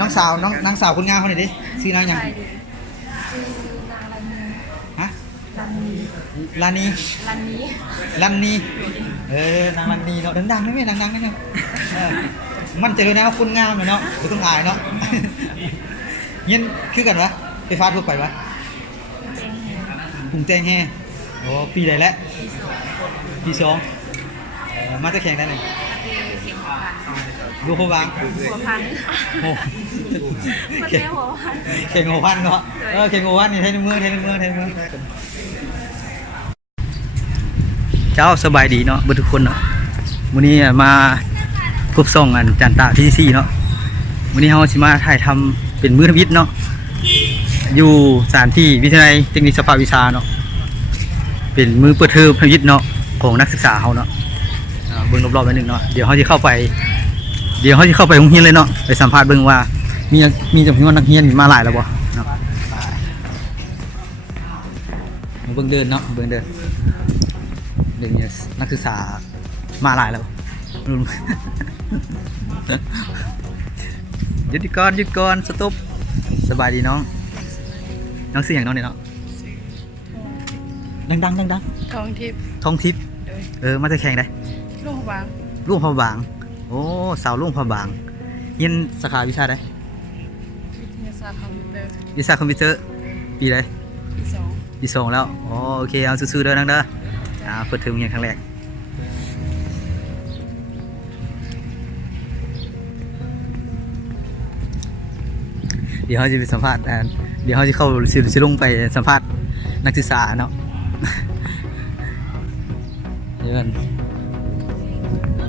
น้องสาวน้องนางสาวคนงามเขาหน่อยดิชื่อนางยังฮะลานีลันนีนางลันนีเนาะดังๆได้ไหมดังๆได้ไหมมันจะเลยนะว่าคนงามเลยเนาะไม่ต้องอายเนาะเงี้ยคือกันวะไฟฟ้าทั่วไปวะกรุงเทพแฮ่โอ้ปีไหนแล้วปีสองมาจะแข่งได้เลยดูหัวบางหัวพันโอ้มันเรียกหัวพันเข่งหัวพันเนาะเข่งหัวพันนี่ไทยในเมืองเจ้าสบายดีเนาะทุกคนเนาะวันนี้มาพบส่องกันจันตาที่4เนาะวันนี้เราสิมาถ่ายทำเป็นมื้อทวิตเนาะอยู่สถานที่วิทยาลัยเทคนิคสภาวิชาเนาะเป็นมื้อเปิดเทอมทวิตเนาะของนักศึกษาเขาเนาะเบิ่งรอบๆนิดนึงเนาะเดี๋ยวเขาจะเข้าไปโรงเรียนเลยเนาะไปสัมภาษณ์เบิ่งว่ามีจำนวนนักเรียนมาหลายแล้วบ่เนาะเบิ่งเดินเนาะเบิ่งเดินเนี่ยนักศึกษามาหลายแล้วหยุดก่อนสต็อปสบายดีน้องชื่ออย่างน้องเนี่ยเนาะดังทองทิพย์มาจะแข่งได้ลูกบาง โอ้สาวลุงพอบางเรียนสาขาวิชาใดวิทยาศาสตร์คอมพิวเตอร์ปีใดปี 2แล้วอ๋อโอเคเอาสู้ๆเด้อนังเด้อเปิดเทอมเรียนครั้งแรกเดี๋ยวเขาจะไปสัมภาษณ์เดี๋ยวเขาจะเข้าสิลงไปสัมภาษณ์นักศึกษาเนาะเดี๋ยวกัน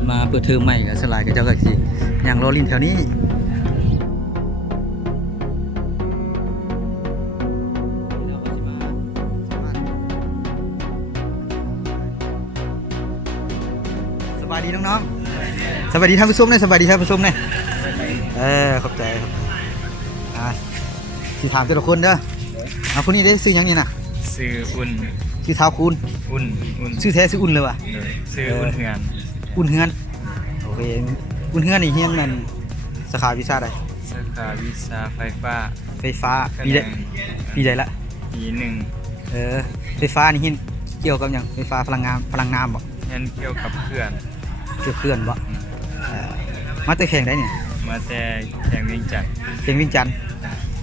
มาเปิดเทอมใหม่กับสลายกับเจ้ากับสิอย่างรอลินแถวนี้สบายดีน้องๆสบายดีท่านผู้ชมเนี่ยขอบใจครับสิถามแต่ละคนเด้อเอาคนนี้ได้ซื้อยังนี่นะซื้ออุ่นชื่อเท้าคูณอุ่นชื่อแท้ชื่ออุ่นเลยวะซื้ออุ่นเฮือนโอเคอุ่นเฮือนนี่เฮียนมันสาขาวิชาใดสาขาวิชาไฟฟ้าปีใดละปี1ไฟฟ้านี่เฮียนเกี่ยวกับอย่างไฟฟ้าพลังงานบ่เฮียนเกี่ยวกับเคลื่อนบ่มาแต่แข่งได้เนี่ยมาแต่แข่งวิ่งจันทร์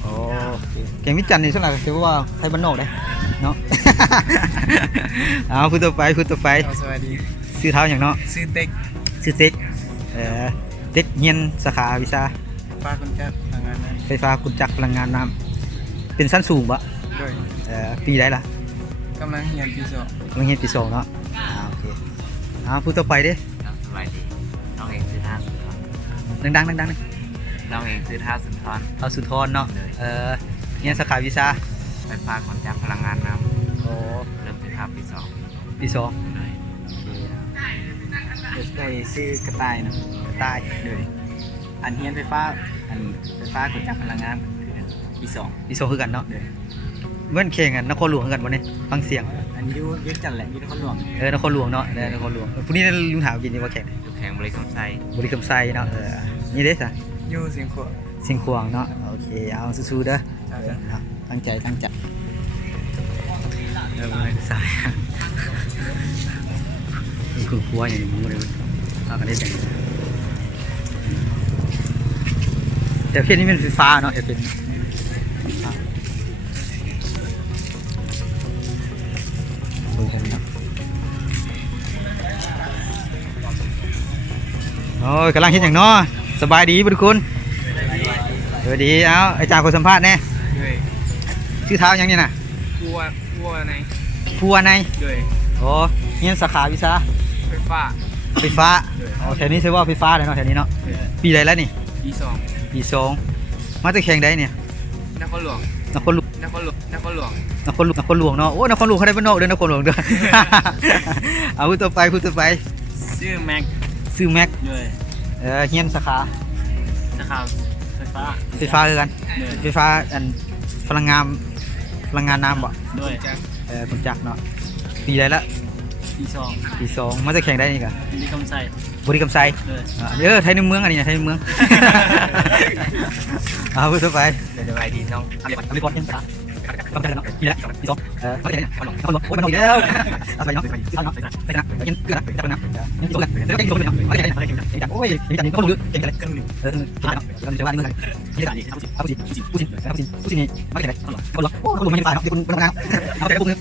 โอ้แข่งวิ่งจันทร์นี่ส่วนใหญ่ถือว่าไทยบ้านนอกได้เนาะเอาคุณต่อไปสวัสดีชื่อเท้าอย่างเนาะชื่อเต็กเต็กเฮียนสาขาวิชาไฟฟ้ากุญจักรพลังงานน้ำเป็นชั้นสูงปะปีไหนล่ะกำลังเฮียนปี 2เนาะโอเคพูดต่อไปดิสบายดีน้องเองชื่อท่าสุนทรดังน้องเองชื่อท่าสุนทรสุนทรเนาะเฮียนสาขาวิชาไฟฟ้ากุญจักรพลังงานน้ำโอ้เริ่มเป็นภาพปี 2เลยได้ชื่อกระต่ายนะกระต่ายเลยอันเฮียนไฟฟ้ากุญจักรพลังงานปี 2คือกันเนาะเมื่อแข่งกันนครหลวงกันวันนี้ฟังเสียงอันนี้ยึดจันแหละยึดนครหลวงนครหลวงเนาะนครหลวงพรุ่งนี้ลุงถามกินนี่ว่าแข่งบริคำไซเนาะนี่เด้จ้ะอยู่เสียงขวางเนาะโอเคเอาสู้ๆเด้อตั้งใจสายนี่คือครัวอย่างนี้เลยเอากันได้จังแต่เพี้ยนนี้เป็นไฟฟ้าเนาะเป็นโอ้ยกำลังคิดอย่างน้อสบายดีทุกคนสวัสดีเอาอาจารย์คนสัมภาษณ์แน่ชื่อเท้ายังนี่นะพัวในด้วยโอ้เงี้ยสาขาวิชาไฟฟ้าแถวนี้ใช่ว่าไฟฟ้าเลยเนาะแถวนี้เนาะปีอะไรแล้วนี่ปี 2มาจะแข่งได้เนี่ยนครหลวงเนาะโอ้นครหลวงเนาะเขาได้บ้านนอกด้วยนครหลวงด้วยเอาพูดต่อไปชื่อแม็กด้วยเฮียนสาขาไฟฟ้าคือกันไฟฟ้าอันพลังงานน้ำบ่ด้วยคุณจักรเนาะปีอะไรละปี 2มาจะแข่งได้นี่กันบริกรรมไซไทยในเมืองอันนี้ไทยในเมือง เอาพูดต่อไป สบายดีน้อง ทำรีพอร์ตยังไงต้องใจเนาะทีแรกที่สองเขาจะเนี่ยเขาหลงโอ้ยมันหลงแล้วเอาไปเนาะเอาเนาะไปนะยังเกลือนะจะนะยังส่งกันแล้วก็ยังส่งกันเอาไปโอ้ยมีแต่นี้ก็รู้เก่งกันเราจะว่านี่เมื่อไหร่ที่ไหนเอาสิผู้สินี่มาจากไหนเขาหลงเขาหลงไม่ตายเนาะที่คุณเป็นทำงานเอาแต่พวกนึง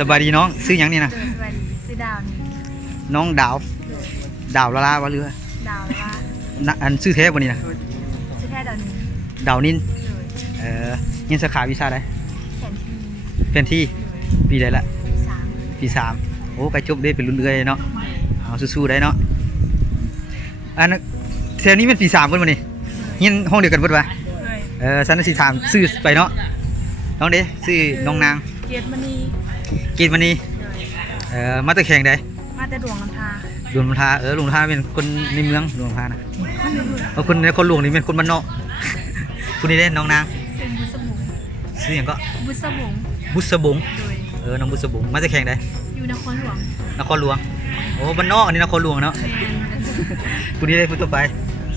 สบายดีน้องซื้อยังนี่นะ สวัสดีซื้อดาวนี่ น้องดาวละลาวะเรือ ดาวว่า อันซื้อเทปวันนี้นะ ซื้อแค่ดาวนี้ ดาวนิน เลย เงินสาขาวิชาอะไร แขนที่ เป็นที่ปีใดละ สาม ปี3โอ้ใกล้จบได้เป็นรุ่นเรื่อยเนาะเอาสู้ๆได้เนาะอันเทปนี้เป็นปี3คนมานี่เงินห้องเดียวกันเบิดวะ เลย สันสิถามซื้อไปเนาะน้องเด้ซื้อน้องนาง เกียรติมณี กินวันนี้ เลย มาตะแข่งได้ มาแต่ดวงน้ำทา หลวงทาหลวงทาเป็นคนในเมืองหลวงทานะเอาคนในคนหลวงนี่เป็นคนบ้านนอกคุณนี่เด้น้องนาง เป็นบุษบง ซื้ออย่างก็ บุษบง บุษบง โดย น้องบุษบงมาตะแข่งได้ อยู่นครหลวง นครหลวงโอ้บ้านนอกอันนี้นครหลวงเนาะ แมน คุณนี่ได้พูดต่อไป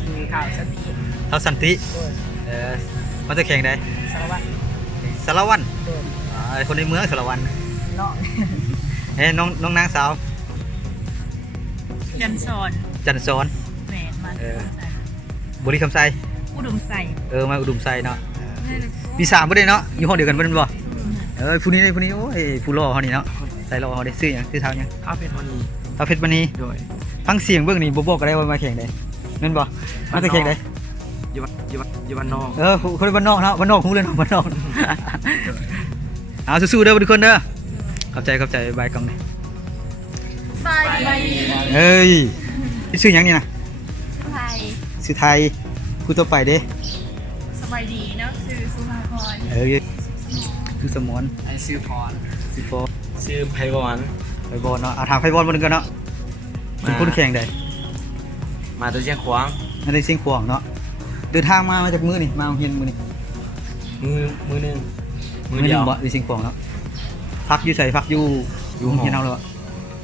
คือข่าวสติ เท้าสันติมาตะแข่งได้ สารวัตร สารวัตรคนในเมืองสารวัตร น้อง น้องนางสาว ยันสอน จันทร์สอน แมนมา บริคำไซ อุดมใส่ มาอุดมไซเนาะปี3บ่ได้เนาะอยู่ห้องเดียวกันบ่ได้บ่ผู้นี้โอ้ยผู้รอเขานี่เนาะใส่รอเขาได้ซื้อหยังซื้อเท้าหยัง ข้าวเป็นวันนี้ เอาเพชรบันนี้ โดย ฟังเสียงเบื้องนี้บ่บอกก็ได้ว่ามาแข่งได้แม่นบ่มาจะแข่งได้ อยู่บ้านนอก คนบ้านนอกเนาะบ้านนอกฮู้เลยเนาะบ้านนอกเอาสู้ๆเด้อทุกคนเด้อขอบใจบายกล้องนี่ ใส่ เอ้ยชื่อหยังนี่นะ ไทย ชื่อไทยผู้ต่อไปเด้ สบายดีเนาะซื้อสุภาพร ชื่อสมอน ไอ้ชื่อพร ชื่อโฟ ชื่อไพวอน ไปบอลเนาะถามไฟบอลบ่นึงกันเนาะเป็นคนแข่งได้ มาตัวเชียงขวาง อันนี้เสียงขวางเนาะเดินทางมาจากมื้อนี่มาโรงเรียนมื้อนี่ มือหนึ่งมือ มื้อ เดี นึ ยว งบ่ได้เสียงขวางเนาะพักอยู่ไสพักอยู่โรงเรียนเฮาแล้ว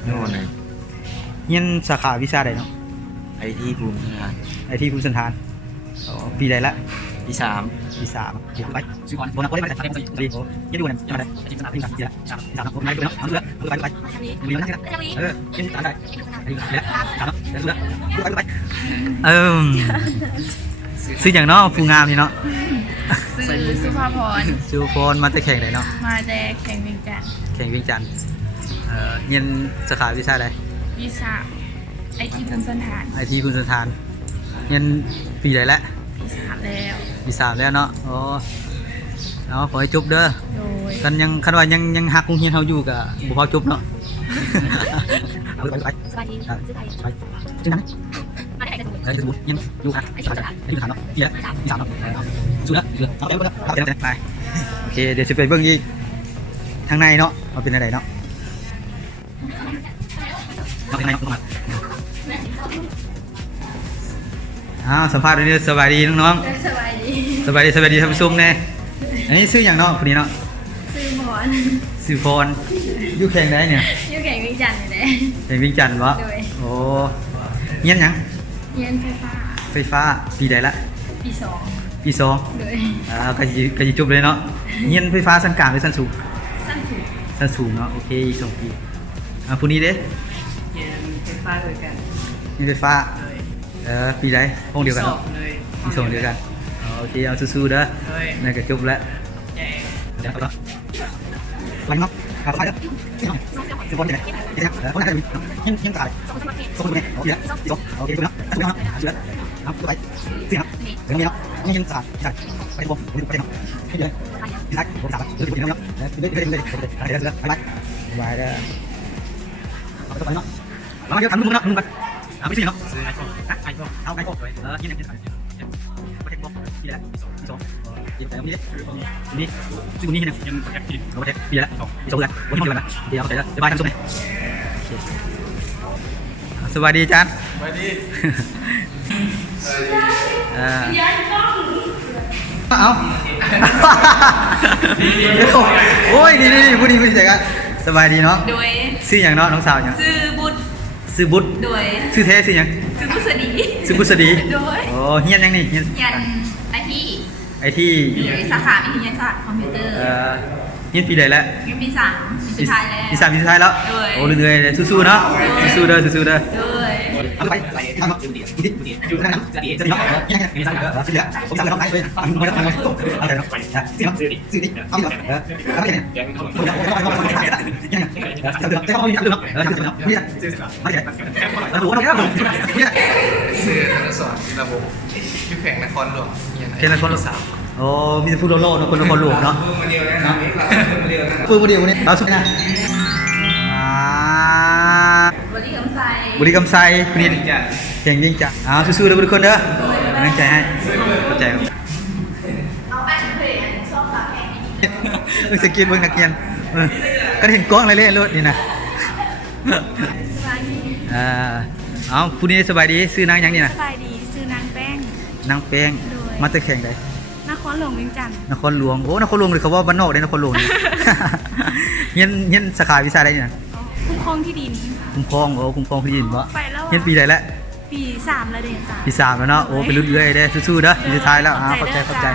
นู่นเลย เรียนสาขาวิชาใดเนาะ ไอที่ภูมินะ ไอที่คุณสันทานปีใดละ ที่3 ปี3ไปซื้อก่อนโบนัสโบนัสไปใส่ดียังดูเนี่ยยังไงปี3ปี3ผมไล่ไปเนาะเอาเสือไปมีมันนะกินตาได้แล้วถามเนาะเสือไปซื้ออย่างเนาะผู้งามนี่เนาะ ซื้อสุภาพร ซูโฟนมาแต่แข่งไหนเนาะ มาแต่แข่งวิ่งจันทร์ แข่งวิ่งจันทร์เรียนสาขาวิชาใด วิชาไอทีภูมิสันฐาน ไอที่คุณสันทานเรียนปีใดละ ปีสามแล้ว ปี3แล้วเนาะอ๋อเนาะขอให้จบเด้อ โดย กันยังคันว่ายังหักโรงเรียนเฮาอยู่กับบ่พอจบเนาะเอาไป สวัสดีซื้อไทย ไปจังนั้น มาได้ไอจะถูก ได้สมุดยังอยู่ครับไอ้ที่ถามเนาะที่ละที่3เนาะสู้ละเอาไปไปโอเคเดี๋ยวสิไปเบิ่งอีกทางในเนาะเอาเป็นอะไรเนาะเอาเป็นอะไรเนาะสัมภาษณ์วันนี้สบายดีน้อง สบายดี ๆสบายดีท่านผู้ชมแน่อันนี้ซื้ออย่างเนาะคนนี้เนาะ ซื้อหมอน ซื้อพรอยู่แข่งได้เนี่ย ยูแข่งวิ่งจันทร์อยู่เลย แข่งวิ่งจันทร์วะ โดย โอ้เงี้ยนหยัง เรียนไฟฟ้า ไฟฟ้าปีใดละ ปีสอง ปี2 โดย ก็จะจบเลยเนาะเงี้ยนไฟฟ้าสั้นกลางหรือสั้นสูง สั้นสุด สั้นสูงเนาะโอเคอีก2 ปีผู้นี้เด้ เรียนไฟฟ้าด้วยกัน มีไฟฟ้า เลย ปีใดห้องเดียวกัน สอ เนาะ บเลย ปี2เดียวกันโอเคเอาสู้ๆเด้อ เลย นั่นก็จบแล้ว แจก เดี๋ยวเอาไปเนาะขับไปเด้อสิบอลเนี่ยคนไหนยังตายส่งไปโอเคโอเคนะสู้นะเชื่อเอาไปสิครับเดี๋ยวนี้เนาะยังสาดไปบ่ไปเนาะให้เลยที่รักผมสาดเดี๋ยวไปเนาะเดี๋ยวไปบายเด้อเอาไปเนาะเราเดี๋ยวทำนู่นเนาะนู่นกันเอาไปสิเนาะซื้อไอโฟนเอาไอโฟนยังประเทศบ่ที่ละที่2ยิงแต่วันนี้ซึ่งวันนี้เนี่ยยังประเทศที่เราประเทศปีละ2กันวันนี้เดียวกันนะเดี๋ยวเอาไปแล้วสบายทั้งสุดเลยสวัสดีจัน สวัสดี เอาโอ้ยนี่พูดดีใจกันสบายดีเนาะ โดย ซื้ออย่างเนาะน้องสาวอย่าง ซื้อบุตร ซ ซื้อบุตร โดย ซื้อแท้ซื้อหยัง ซื้อผู้สดี ซื้อบุษดี โดย โอ้เฮียนยังนี่เฮียน เรียนไอที ไอที่ โดยสาขาวิทยาศาสตร์คอมพิวเตอร์ เฮียนปีใดแล้ว เรียนปีสามปีสุดท้ายแล้ว ปีสามปีสุดท้ายแล้ว โดย โอ้เรื่อยๆสู้ๆเนาะสู้ๆเด้อสู้ๆเด้อ โดย เอาไปไปทำดูดิดูดิดูนั่นนะจะดีจะดีเนาะยังไงมีสั่งที่เหลือผมสั่งแล้วทำได้เลยไม่ต้องไม่ต้องอะไรเนาะสิครับสิดิเอาดิเอาไปเนี่ยผมจะเอาไปยังไงจะเอาไปทำดูเนาะจะเนาะเนี่ยไม่ใช่แล้วรู้ว่าเนี่ยเนี่ย ซื้อธนสรที่ระบบที่แข่งนครหลวง แค่นั้นคนโอ้มีแต่พูดโลๆเนาะคนนครหลวงเนาะ เพิ่มมาเดียวนะเดียวนะ ปืนโมเดลเนี่ยเราสุดนะ บริกรรมไซ บริกรรมไซคุณนี่เก่งจริงจ้ะเอาสู้ๆเลยทุกคนเด้อตั้งใจให้เข้าใจ เอาไปเคยชอบฝากแข่ง สกินเบิ่งนักเรียนก็เห็นกล้องอะไรเล่นรถนี่นะ สบายดี เอาผู้นี้สบายดีซื้อนางยังนี่นะ สบายดีซื้อนางแป้ง นางแป้งมาจะแข่งใด นครหลวงเวียงจันทร์ นครหลวงโอ้นครหลวงเลยเขาว่าบ้านนอกเลยนครหลวงนี่ เฮียนสาขาวิชาอะไรนี่นะ คุ้มครองที่ดิน คุ้มครองโอ้คุ้มครองที่ดินบ่ ไปแล้ว เฮียนปีใดแล้ว ปี3แล้วเดือนจ้า ปี3แล้วเนาะโอ้เป็นรุ่นเอื้อยเด้สู้ๆเด้อปีสุดท้ายแล้วเข้าใจ จ้า